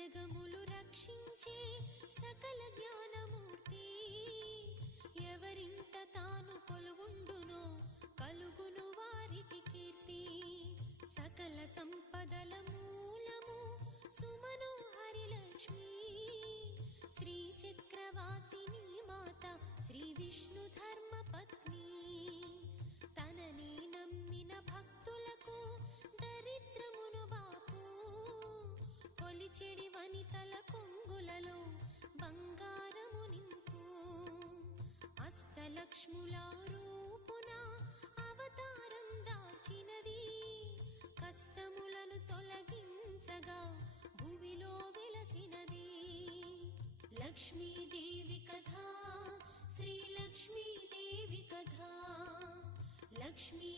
జగములు రక్షించే సకల జ్ఞానమూర్తి, ఎవరింట తాను కొలువుండునో కలుగును వారికి కీర్తి. సకల సంపదల మూలము సుమనోహరి లక్ష్మి, శ్రీ చక్రవాసిని మాత శ్రీ విష్ణు ధర్మ పత్ని. తనని నమ్మిన భక్తులకు దరిద్రమును బాపు, కొలిచెడి వనితల కొంగులలో బంగారము నింపు. అష్టలక్ష్ముల రూపున అవతారం దాల్చినది, కష్టములను తొలగించగా భూమిలో వెలసినది. లక్ష్మీదేవి కథ, శ్రీ లక్ష్మీదేవి కథ, లక్ష్మీ